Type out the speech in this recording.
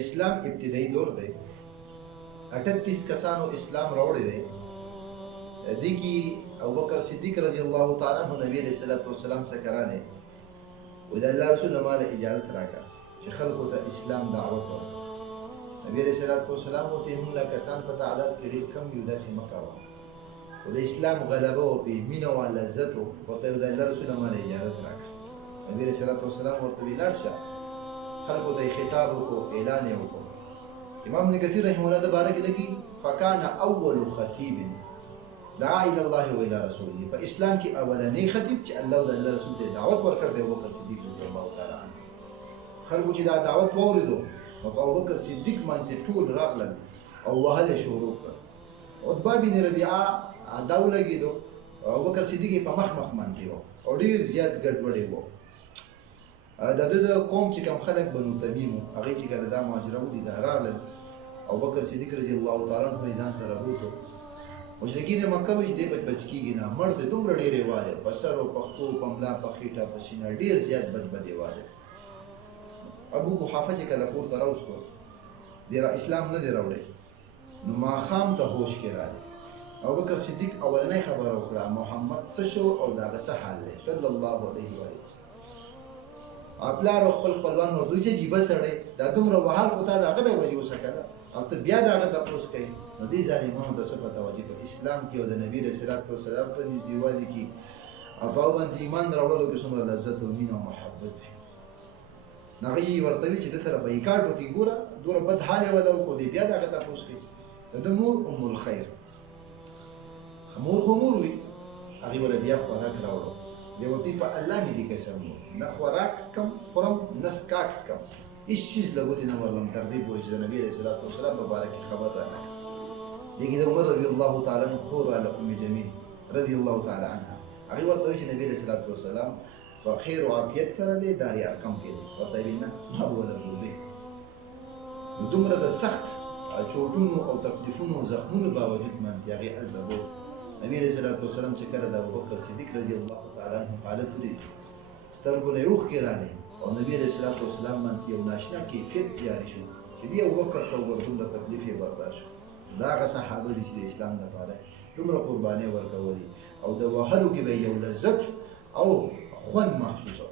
اسلام ابتدایي دور دی 38 کسانو اسلام راوړی دی. دې کې ابوبکر صدیق رضی الله تعالی عنہ نبی علیہ الصلوۃ والسلام څخه کړه و د الله رسول مال اجازه راکړه چې خلکو ته اسلام دعوت ورکړي. نبی علیہ الصلوۃ والسلام ته موږ کسان په تعداد کې ډېر کم یو داسې مکاوه و د اسلام غلبه او په مینه او لذت ورته د الله رسول مال اجازه راکړه. نبی علیہ الصلوۃ والسلام ورته ویل شه خلکو ته خطاب وکړو، اعلان یې وکړو. امام ابن کثیر رحمه الله د بارک لګي فکان اول خطیب دعا الى الله و الى رسوله. په اسلام کې اولنی خطیب چې الله او الله رسول ته دعوت ورکړ دی ابوبکر صدیق رضی الله تعالی عنه. خلکو چې دا دعوت واوریدو او ابوبکر صدیق باندې ټول راغلل او وهل شروع کړ. عتبه بن ربيعه دا ولګیدو ابوبکر صدیق په مخ باندې و او ډیر زیات ګډوډي و. د قوم چې کوم خلک بنو تمیم هغه چې کله دا مهاجره ودي دا راغلل ابوبکر صدیق رضی الله تعالی عنہ ځان سره بوتو. مشرکین مکه ویش دی بچ کیږي نه مرد دومره ډیره واله په سر او پښتو په ملا په خېټه په سینه ډیر زیات بدبدي واله. ابو قحافه چې کله پورته راوستو ډیر اسلام نه دی راوړی نو ما خام ته هوش کې راځي. ابوبکر صدیق اولنۍ خبره وکړه محمد څه شو او دا څه حال دی صلی الله علیه و سلم. خپلار او خپل خپلوان ورته چې جیبه سړی دا دومره وحال خو تا دغه د وجې وسکله او ته بیا دغه تپوس کوي. نو دې ظالمانو ته څه پته وه چې په اسلام کې او د نبي علیه الصلوۃ والسلام په نږدېوالي کې او په هغو باندې ایمان راوړلو کې څومره لذت او مینه او محبت وي. نو هغه یې ورته وي چې ده سره بایکاټ وکړي. ګوره دومره بد حال یې وله وکړو دی بیا دغه تپوس کوي. د مور ام الخیر مور خو مور وي هغې وله بیا خوراک راوړو دی ورته په الله مې دې قسم نه خوراک څکم خورم نه څښاک څکم هیڅ چیز له ګوتې نه ورلم تر دې پورې چې د نبي علیه الصلوۃ والسلام په باره کې خبر رانه کړه. لیکن د عمر رضی الله تعالی عنه خور له ام جمیل رضی الله تعالی عنها هغې ورته وایي چې نبي علیه الصلوۃ والسلام په خیر او عافیت سره دی دار ارقم کې دی. ورته یې نه هغه وله بوځي. نو دومره د سخت چوټونو او تکلیفونو او زخمونو باوجود باندې هغې هلته بوت. نبی علیه الصلوۃ والسلام چې کله د ابوبکر صدیق رضی الله تعالی عنه حالت ولید سترګو نه یې اوښکې راغلې او نبی علیه الصلوۃ والسلام باندې یو ناشنا کیفیت جاري شو چې دې ابوبکر ته وګوره دومره تکلیف یې برداشت شو. دا هغه صحابه دي چې د اسلام لپاره دومره قربانۍ ورکولې او د وهلو کې به یو لذت او خوند محسوسه